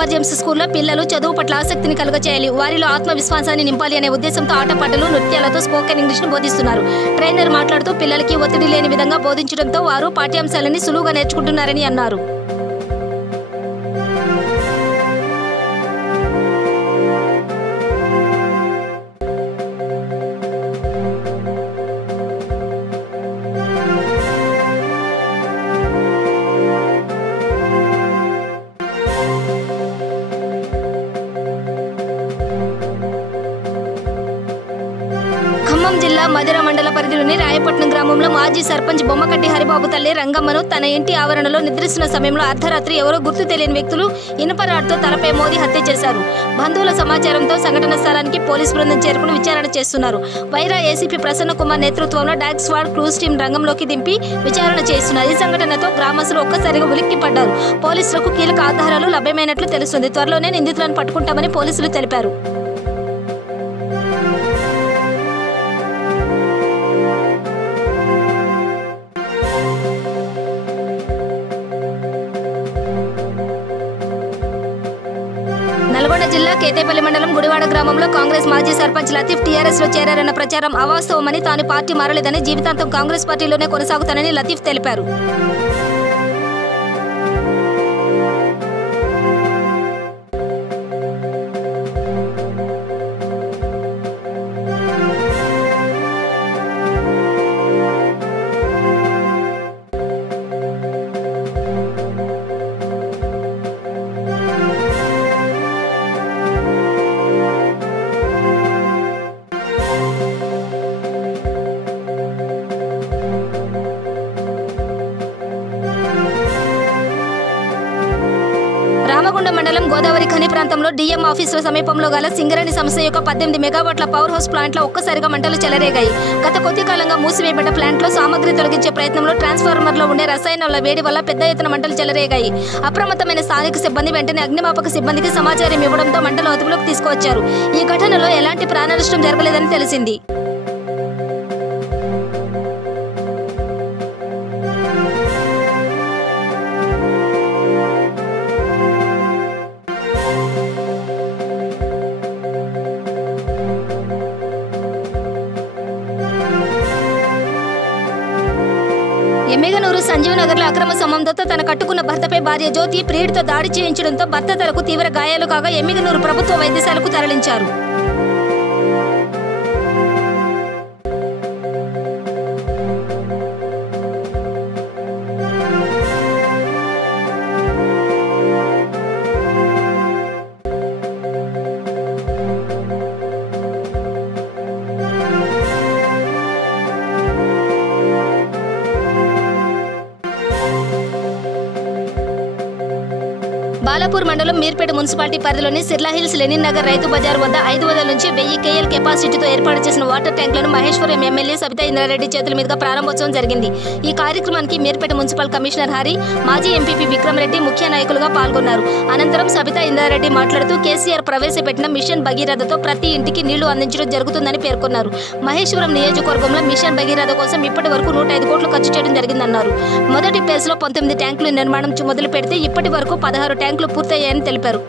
Super Gems స్కూల్లో పిల్లలు చదువు పట్ల ఆసక్తిని కలుగచేయాలి, వారిలో ఆత్మవిశ్వాసాన్ని నింపాలి అనే ఉద్దేశంతో ఆటపాటలు, నృత్యాలతో స్పోకెన్ ఇంగ్లీష్ ను బోధిస్తున్నారు. ట్రైనర్ మాట్లాడుతూ పిల్లలకి ఒత్తిడి లేని విధంగా బోధించడంతో వారు పాఠ్యాంశాలని సులువుగా నేర్చుకుంటున్నారని అన్నారు. ఖమ్మం జిల్లా మధిర మండల పరిధిలోని రాయపట్నం గ్రామంలో మాజీ సర్పంచ్ బొమ్మకట్టి హరిబాబు తల్లి రంగమ్మను తన ఇంటి ఆవరణలో నిద్రిస్తున్న సమయంలో అర్ధరాత్రి ఎవరో గుర్తు తెలియని వ్యక్తులు ఇనుపరాడ్తో తలపై మోదీ హత్య చేశారు. బంధువుల సమాచారంతో సంఘటన స్థలానికి పోలీసు బృందం చేరుకుని విచారణ చేస్తున్నారు. వైరా ఏసీపీ ప్రసన్న కుమార్ నేతృత్వంలో డాగ్ స్క్వాడ్ క్రూజ్ టీం రంగంలోకి దింపి విచారణ చేస్తున్నారు. ఈ సంఘటనతో గ్రామస్తులు ఒక్కసారిగా ఉలిక్కిపడ్డారు. పోలీసులకు కీలక ఆధారాలు లభ్యమైనట్లు తెలుస్తుంది. త్వరలోనే నిందితులను పట్టుకుంటామని పోలీసులు తెలిపారు. నల్గొండ జిల్లా కేతేపల్లి మండలం గుడివాడ గ్రామంలో కాంగ్రెస్ మాజీ సర్పంచ్ లతీఫ్ టీఆర్ఎస్ లో చేరారన్న ప్రచారం అవాస్తవమని, తాను పార్టీ మారలేదని, జీవితాంతం కాంగ్రెస్ పార్టీలోనే కొనసాగుతానని లతీఫ్ తెలిపారు. రామగుండం మండలం గోదావరి ఖని ప్రాంతంలో డిఎం ఆఫీసుల సమీపంలో గల సింగరేణి సంస్థ యొక్క 18 మెగావాట్ల పవర్ హౌస్ ప్లాంట్లో ఒక్కసారిగా మంటలు చెలరేగాయి. గత కొద్ది కాలంగా మూసివేయబడ్డ ప్లాంట్లో సామగ్రి తొలగించే ప్రయత్నంలో ట్రాన్స్ఫార్మర్లో ఉండే రసాయనాల వేడి వల్ల పెద్ద ఎత్తున మంటలు చెలరేగాయి. అప్రమత్తమైన స్థానిక సిబ్బంది వెంటనే అగ్నిమాపక సిబ్బందికి సమాచారం ఇవ్వడంతో మంటలు అదుపులోకి తీసుకువచ్చారు. ఈ ఘటనలో ఎలాంటి ప్రాణ నష్టం జరగలేదని తెలిసింది. ఎమ్మిగనూరు సంజీవ్ నగర్లో అక్రమ సంబంధంతో తన కట్టుకున్న భర్తపై భార్య జ్యోతి ప్రియుడితో దాడి చేయించడంతో భర్త తలకు తీవ్ర గాయాలు కాగా ఎమ్మిగనూరు ప్రభుత్వ వైద్యశాలకు తరలించారు. బాలాపూర్ మండలం మీర్పేట మున్సిపాలిటీ పరిధిలోని సిర్లా హిల్స్ లెనిన్ నగర్ రైతు బజార్ వద్ద 500 నుంచి 1000 KL కెపాసిటీతో ఏర్పాటు చేసిన వాటర్ ట్యాంకులను మహేశ్వరం ఎమ్మెల్యే సబితా ఇంద్రారెడ్డి చేతుల మీదుగా ప్రారంభోత్సవం జరిగింది. ఈ కార్యక్రమానికి మీర్పేట మున్సిపల్ కమిషనర్ హరి, మాజీ ఎంపీపీ విక్రమ్ రెడ్డి ముఖ్య నాయకులుగా పాల్గొన్నారు. అనంతరం సబితా ఇంద్రారెడ్డి మాట్లాడుతూ కేసీఆర్ ప్రవేశపెట్టిన మిషన్ భగీరథతో ప్రతి ఇంటికి నీళ్లు అందించడం జరుగుతుందని పేర్కొన్నారు. మహేశ్వరం నియోజకవర్గంలో మిషన్ భగీరథ కోసం ఇప్పటి వరకు 105 కోట్లు ఖర్చు చేయడం జరిగిందన్నారు. మొదటి ఫేజ్లో 19 ట్యాంకుల నిర్మాణం మొదలు పెడితే ఇప్పటి వరకు 16 ట్యాంకులు పూర్తయ్యాయని తెలిపారు.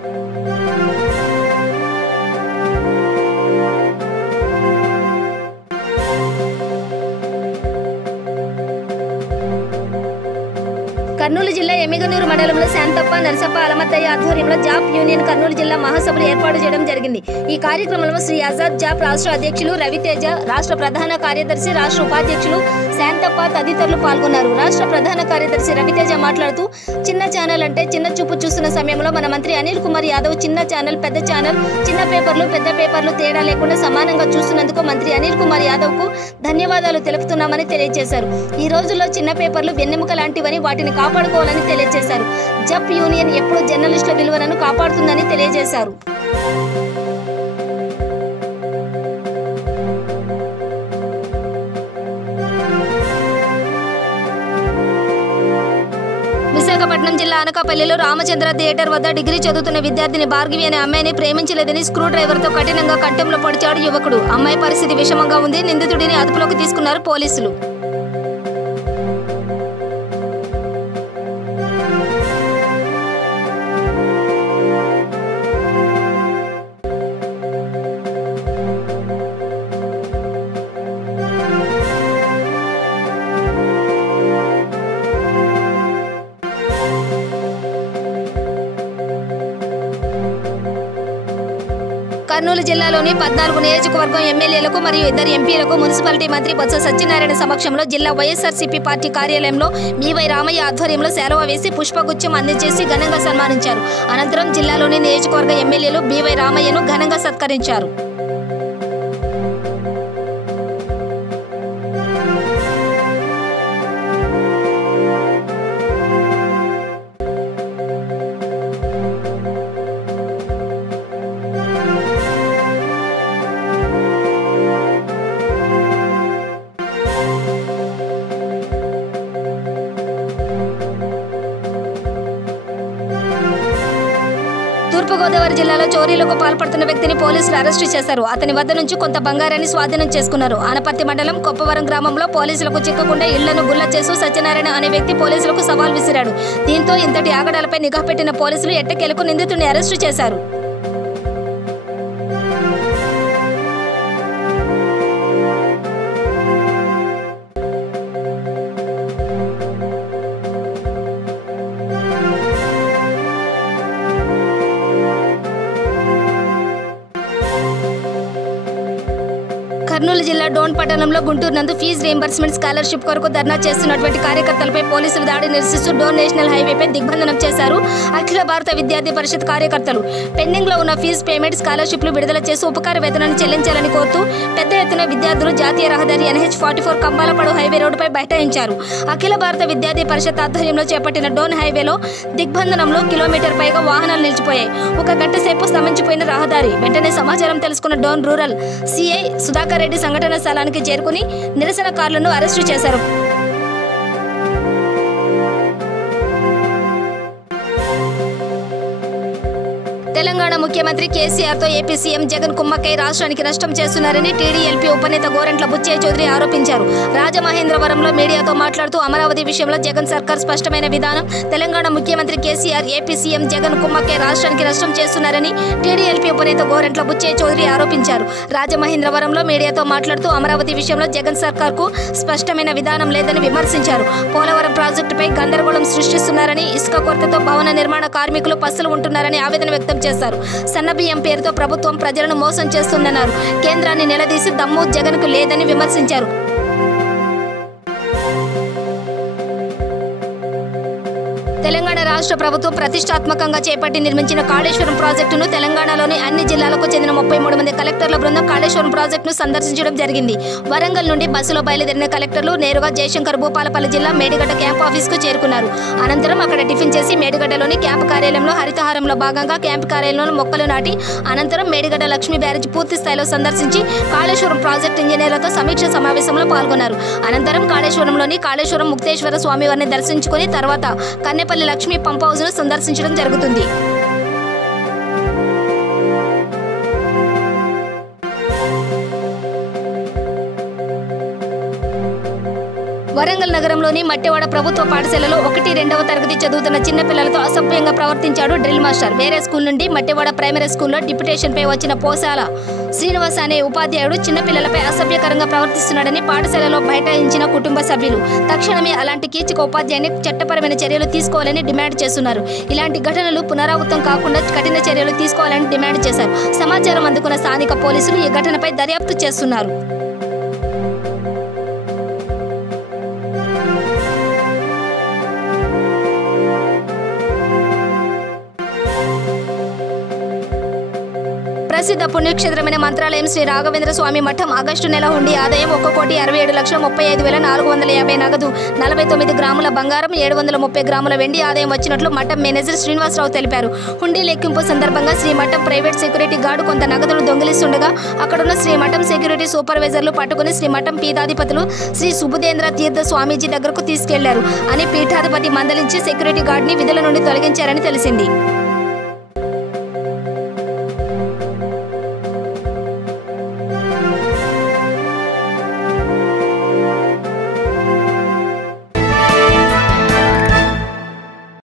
కర్నూలు జిల్లా ఎమ్మిగనూరు మండలంలో శాంతప్ప, నరసప్ప, అలమత్తయ్య ఆధ్వర్యంలో జాప్ యూనియన్ కర్నూలు జిల్లా మహాసభలు ఏర్పాటు చేయడం జరిగింది. ఈ కార్యక్రమంలో శ్రీ ఆజాద్ జాప్ రాష్ట్ర అధ్యక్షులు రవితేజ, రాష్ట్ర ప్రధాన కార్యదర్శి, రాష్ట్ర ఉపాధ్యక్షులు శాంతప్ప తదితరులు పాల్గొన్నారు. రాష్ట్ర ప్రధాన కార్యదర్శి రవితేజ మాట్లాడుతూ, చిన్న ఛానల్ అంటే చిన్న చూపు చూస్తున్న సమయంలో మన మంత్రి అనిల్ కుమార్ యాదవ్ చిన్న ఛానల్, పెద్ద ఛానల్, చిన్న పేపర్లు, పెద్ద పేపర్లు తేడా లేకుండా సమానంగా చూస్తున్నందుకు మంత్రి అనిల్ కుమార్ యాదవ్ కు ధన్యవాదాలు తెలుపుతున్నామని తెలియజేశారు. ఈ రోజుల్లో చిన్న పేపర్లు వెన్నెముక లాంటివని, వాటిని కాపాడుకోవాలని తెలియజేశారు. జప్ యూనియన్ ఎప్పుడూ జర్నలిస్టుల విలువలను కాపాడుతుందని తెలియజేశారు. విశాఖపట్నం జిల్లా అనకాపల్లిలో రామచంద్ర థియేటర్ వద్ద డిగ్రీ చదువుతున్న విద్యార్థిని భార్గవి అనే అమ్మాయిని ప్రేమించలేదని స్క్రూ డ్రైవర్తో కఠినంగా కంఠంలో పొడిచాడు యువకుడు. అమ్మాయి పరిస్థితి విషమంగా ఉంది. నిందితుడిని అదుపులోకి తీసుకున్నారు పోలీసులు. కర్నూలు జిల్లాలోని 14 నియోజకవర్గం ఎమ్మెల్యేలకు మరియు 2 ఎంపీలకు మున్సిపాలిటీ మంత్రి బొత్స సత్యనారాయణ సమక్షంలో జిల్లా వైఎస్ఆర్సీపీ పార్టీ కార్యాలయంలో బీవై రామయ్య ఆధ్వర్యంలో శాలువా వేసి పుష్పగుచ్చం అందజేసి ఘనంగా సన్మానించారు. అనంతరం జిల్లాలోని నియోజకవర్గ ఎమ్మెల్యేలు బీవై రామయ్యను ఘనంగా సత్కరించారు. తూర్పుగోదావరి జిల్లాలో చోరీలకు పాల్పడుతున్న వ్యక్తిని పోలీసులు అరెస్టు చేశారు. అతని వద్ద నుంచి కొంత బంగారాన్ని స్వాధీనం చేసుకున్నారు. ఆనపర్తి మండలం కొప్పవరం గ్రామంలో పోలీసులకు చిక్కకుండా ఇళ్లను గుల్ల చేస్తూ సత్యనారాయణ అనే వ్యక్తి పోలీసులకు సవాల్ విసిరాడు. దీంతో ఇంతటి ఆగడాలపై నిఘా పెట్టిన పోలీసులు ఎట్టకేలకు నిందితుడిని అరెస్టు చేశారు. కర్నూలు జిల్లా డోన్ పట్టణంలో గుంటూరు నందు ఫీజు రీయింబర్స్మెంట్ స్కాలర్షిప్ కొరకు ధర్నా చేస్తున్నటువంటి కార్యకర్తలపై పోలీసులు దాడి నిరసిస్తూ డోన్ నేషనల్ హైవేపై దిగ్బంధనం చేశారు. అఖిల భారత విద్యార్థి పరిషత్ కార్యకర్తలు పెండింగ్ లో ఉన్న ఫీజు పేమెంట్ స్కాలర్షిప్లు విడుదల చేసి ఉపకార వేతనాన్ని చెల్లించాలని కోరుతూ పెద్ద ఎత్తున విద్యార్థులు జాతీయ రహదారి NH44 కంబాలపడు హైవే రోడ్డుపై బైఠాయించారు. అఖిల భారత విద్యార్థి పరిషత్ ఆధ్వర్యంలో చేపట్టిన డోన్ హైవేలో దిగ్బంధనంలో కిలోమీటర్ పైగా వాహనాలు నిలిచిపోయాయి. ఒక గంట సేపు స్తంభించిపోయిన రహదారి. వెంటనే సమాచారం తెలుసుకున్న డోన్ రూరల్ సిఐ సుధాకర్ రెడ్డి సంఘటన స్థలానికి చేరుకుని నిరసనకారులను అరెస్టు చేశారు. తెలంగాణ ముఖ్యమంత్రి కేసీఆర్తో ఏపీ సీఎం జగన్ కుమ్మక్కై రాష్ట్రానికి నష్టం చేస్తున్నారని టీడీఎల్పీ ఉపనేత గోరంట్ల బుచ్చయ్య చౌదరి ఆరోపించారు. రాజమహేంద్రవరంలో మీడియాతో మాట్లాడుతూ అమరావతి విషయంలో జగన్ సర్కార్ స్పష్టమైన విధానం. తెలంగాణ ముఖ్యమంత్రి కేసీఆర్ ఏపీ సీఎం జగన్ కుమ్మక్కై రాష్ట్రానికి నష్టం చేస్తున్నారని టీడీఎల్పీ ఉపనేత గోరంట్ల బుచ్చయ్య చౌదరి ఆరోపించారు. రాజమహేంద్రవరంలో మీడియాతో మాట్లాడుతూ అమరావతి విషయంలో జగన్ సర్కార్కు స్పష్టమైన విధానం లేదని విమర్శించారు. పోలవరం ప్రాజెక్టుపై గందరగోళం సృష్టిస్తున్నారని, ఇసుక కొరతతో భవన నిర్మాణ కార్మికులు పస్తులు ఉంటున్నారని ఆవేదన వ్యక్తం చేశారు. సన్నబియ్యం పేరుతో ప్రభుత్వం ప్రజలను మోసం చేస్తుందన్నారు. కేంద్రాన్ని నిలదీసి దమ్ము జగన్కు లేదని విమర్శించారు. తెలంగాణ రాష్ట్ర ప్రభుత్వం ప్రతిష్టాత్మకంగా చేపట్టి నిర్మించిన కాళేశ్వరం ప్రాజెక్టును తెలంగాణలోని అన్ని జిల్లాలకు చెందిన 33 మంది కలెక్టర్ల బృందం కాళేశ్వరం ప్రాజెక్టును సందర్శించడం జరిగింది. వరంగల్ నుండి బస్సులో బయలుదేరిన కలెక్టర్లు నేరుగా జయశంకర్ భూపాలపల్లి జిల్లా మేడిగడ్డ క్యాంప్ ఆఫీస్కు చేరుకున్నారు. అనంతరం అక్కడ టిఫిన్ చేసి మేడిగడ్డలోని క్యాంపు కార్యాలయంలో హరితహారంలో భాగంగా క్యాంపు కార్యాలయంలో మొక్కలు నాటి అనంతరం మేడిగడ్డ లక్ష్మీ బ్యారేజ్ పూర్తి స్థాయిలో సందర్శించి కాళేశ్వరం ప్రాజెక్టు ఇంజనీర్లతో సమీక్ష సమావేశంలో పాల్గొన్నారు. అనంతరం కాళేశ్వరంలోని కాళేశ్వరం ముక్తేశ్వర స్వామివారిని దర్శించుకుని తర్వాత కన్నెపల్లి లక్ష్మీ పంప్ హౌస్ ను సందర్శించడం జరుగుతుంది. వరంగల్ నగరంలోని మట్టెవాడ ప్రభుత్వ పాఠశాలలో 1-2వ తరగతి చదువుతున్న చిన్నపిల్లలతో అసభ్యంగా ప్రవర్తించాడు డ్రిల్ మాస్టర్. వేరే స్కూల్ నుండి మట్టెవాడ ప్రైమరీ స్కూల్లో డిప్యుటేషన్ పై వచ్చిన పోసాల శ్రీనివాస్ అనే ఉపాధ్యాయుడు చిన్నపిల్లలపై అసభ్యకరంగా ప్రవర్తిస్తున్నాడని పాఠశాలలో బైఠాయించిన కుటుంబ సభ్యులు తక్షణమే అలాంటి కీచక ఉపాధ్యాయుని చట్టపరమైన చర్యలు తీసుకోవాలని డిమాండ్ చేస్తున్నారు. ఇలాంటి ఘటనలు పునరావృతం కాకుండా కఠిన చర్యలు తీసుకోవాలని డిమాండ్ చేశారు. సమాచారం అందుకున్న స్థానిక పోలీసులు ఈ ఘటనపై దర్యాప్తు చేస్తున్నారు. ప్రసిద్ధ పుణ్యక్షేత్రమైన మంత్రాలయం శ్రీ రాఘవేంద్ర స్వామి మఠం ఆగస్టు నెల హుండీ ఆదాయం 1,67,35,450 నగదు, 49 గ్రాముల బంగారం, 730 గ్రాముల వెండి ఆదాయం వచ్చినట్లు మఠం మేనేజర్ శ్రీనివాసరావు తెలిపారు. హుండీ లెక్కింపు సందర్భంగా శ్రీ మఠం ప్రైవేట్ సెక్యూరిటీ గార్డు కొంత నగదును దొంగిలిస్తుండగా అక్కడున్న శ్రీ మఠం సెక్యూరిటీ సూపర్వైజర్లు పట్టుకుని శ్రీ మఠం పీఠాధిపతులు శ్రీ సుబుధేంద్ర తీర్థ స్వామీజీ దగ్గరకు తీసుకెళ్లారు అని పీఠాధిపతి మందలించి సెక్యూరిటీ గార్డుని విధుల నుండి తొలగించారని తెలిసింది.